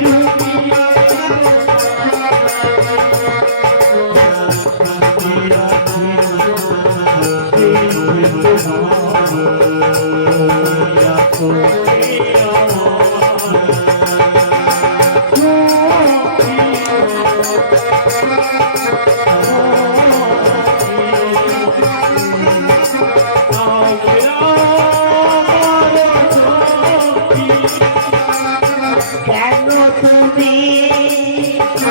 কেন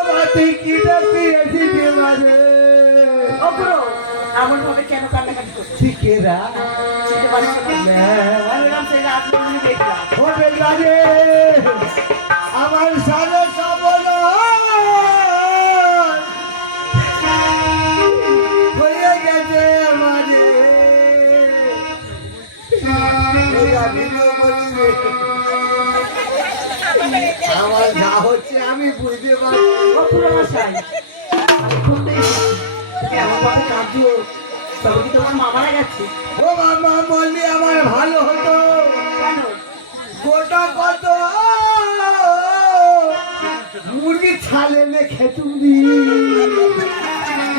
ও মা তুই কি ডাকি এসেছি মারে এমন ভাবে কেন কান্নাকাটি করছ? ঠিকেরা? চিনতে পারছ মারা গেছে? ও মামা বললি আমার ভালো হতো? গোটা কত মুরগি ছাল এনে খেতুম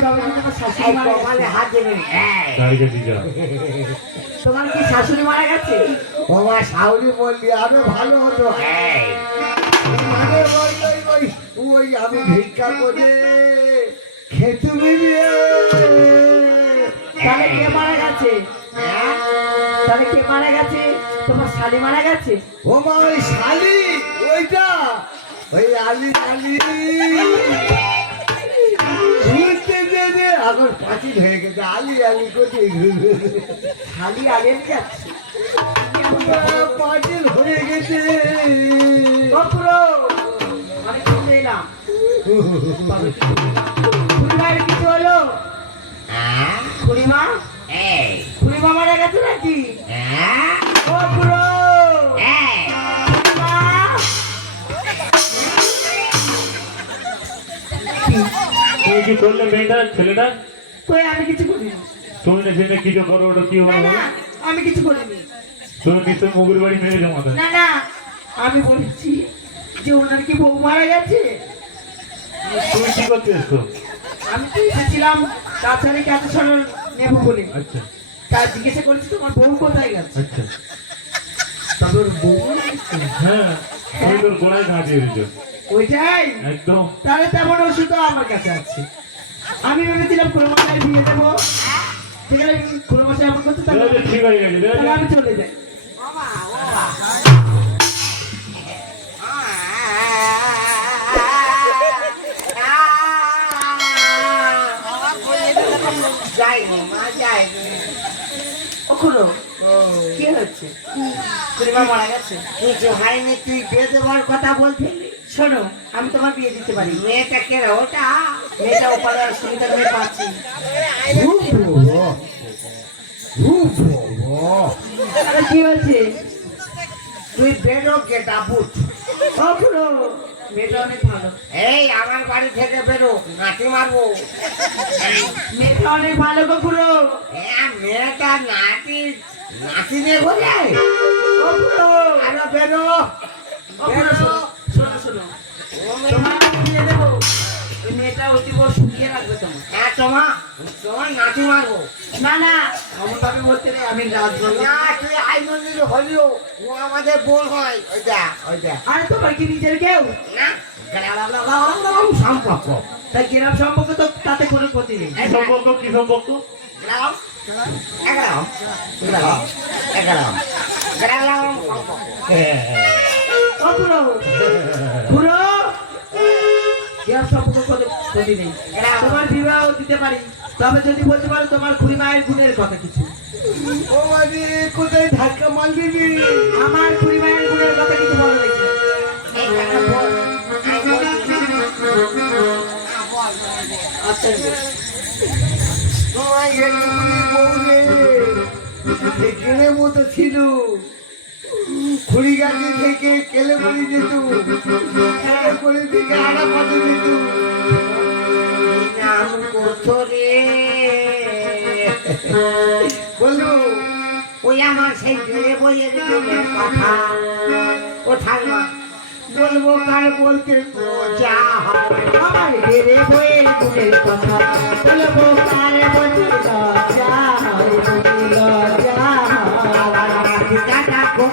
তবে কি শাশুড়ি মারা গেছে? হাত দেবে গাড়িকে দিয়ে যা। তোমার কি শাশুড়ি মারা গেছে? বাবা সাউরি বললি আরও ভালো হতো। ওই ওই আমি ভিক্ষা করে। দিয়ে তাহলে কে মারা গেছে? হ্যাঁ? তাহলে কে মারা গেছে? তোমার শালি মারা গেছে? ও মা ওই শালি ওইটা। ওই আলি আলি। ঘুরতে দে এখন পাঁচিল হয়ে গেছে। আলি আলি করতে শালি আলেন যাচ্ছে। পাঁচিল হয়ে গেছে। এলাম খুড়িমার কিছু হলো? খুড়িমা? খুড়িমা মারা গেছে নাকি? ও খুড়ো তুমি কি করলে মেয়েটা ছেলেটা? কই আমি কিছু করিনি। তুমি না ছেলে কিছু করো ওটা কি হলো আমি কিছু করিনি। তুমি নিশ্চয় মুগুর বাড়ি না না আমি বলেছি যে ওনার কি বউ মারা গেছে? তুমি কি করতে এসছো? আমি তো এসেছিলাম সরল নেব বলে। আচ্ছা। তা জিজ্ঞাসা করেছি তোমার বউ কোথায় গেছে? আচ্ছা। বউ হ্যাঁ তুমি তোর গোড়ায় ওইটাই? একদম। তাহলে তেমন ওষুধও আমার কাছে আছে। আমি ভেবেছিলাম কোনো মাসায় বিয়ে দেবো। ঠিক আছে কোনো মাসে এমন করতে ঠিক ঠিক হয়ে গেছে তাহলে আমি চলে যাই। ও, কি হচ্ছে? খুড়িমা মারা গেছে? কিছু হয়নি তুই বিয়ে দেওয়ার কথা বলছিলি শোনো আমি তোমার বিয়ে দিতে পারি। মেয়েটা কে ওটা? মেয়েটা ওপারে সুবিধা মেয়ে পাচ্ছি কি হয়েছে? তুই বেরো গেটা বুট ওখনো মেয়েটা অনেক ভালো। এই আমার বাড়ি থেকে বেরো নাতি মারবো। মেয়েটা অনেক ভালো কখনো হ্যাঁ মেয়েটা নাতি নাতি নে বলে ওখনো আরও বেরো। বেরো শোনো শোনো দেবো। মেয়েটা অতীব শুকিয়ে রাখবে তোমার হ্যাঁ তোমার তোমার নাতি মারবো। না না এমন বলতে নেই আমি রাজ না তুই আই হলিও ও আমাদের বোন হয়। ওইটা ওইটা আরে তোমার কি নিজের কেউ? না? সম্পর্ক। তাই গ্রাম সম্পর্ক তো তাতে কোনো ক্ষতি নেই। সম্পর্ক কি সম্পর্ক? গ্রাম? গ্রাম। গ্রাম। সম্পর্ক। খুড়ো খুড়ো সম্পর্ক ক্ষতি নেই। তোমার বিবাহ দিতে পারি। তবে যদি বলতে পারো তোমার খুড়ি মায়ের গুণের কথা কিছু। ও মানে কোথায় ধাক্কা মারবি আমার খুড়ি মায়ের গুণের কথা কিছু বলো দেখি। আচ্ছা। বউ রে, মতো ছিল। খুড়িগাছি থেকে কেলে যেত কেলে থেকে আড়া পাতে যেত। নাম করতো রে। ওই আমার সেই গেলে বইয়ের কথা। ও বলব, কার বলতে যা হয়। আমার বেড়ে বইয়ের কথা। বলব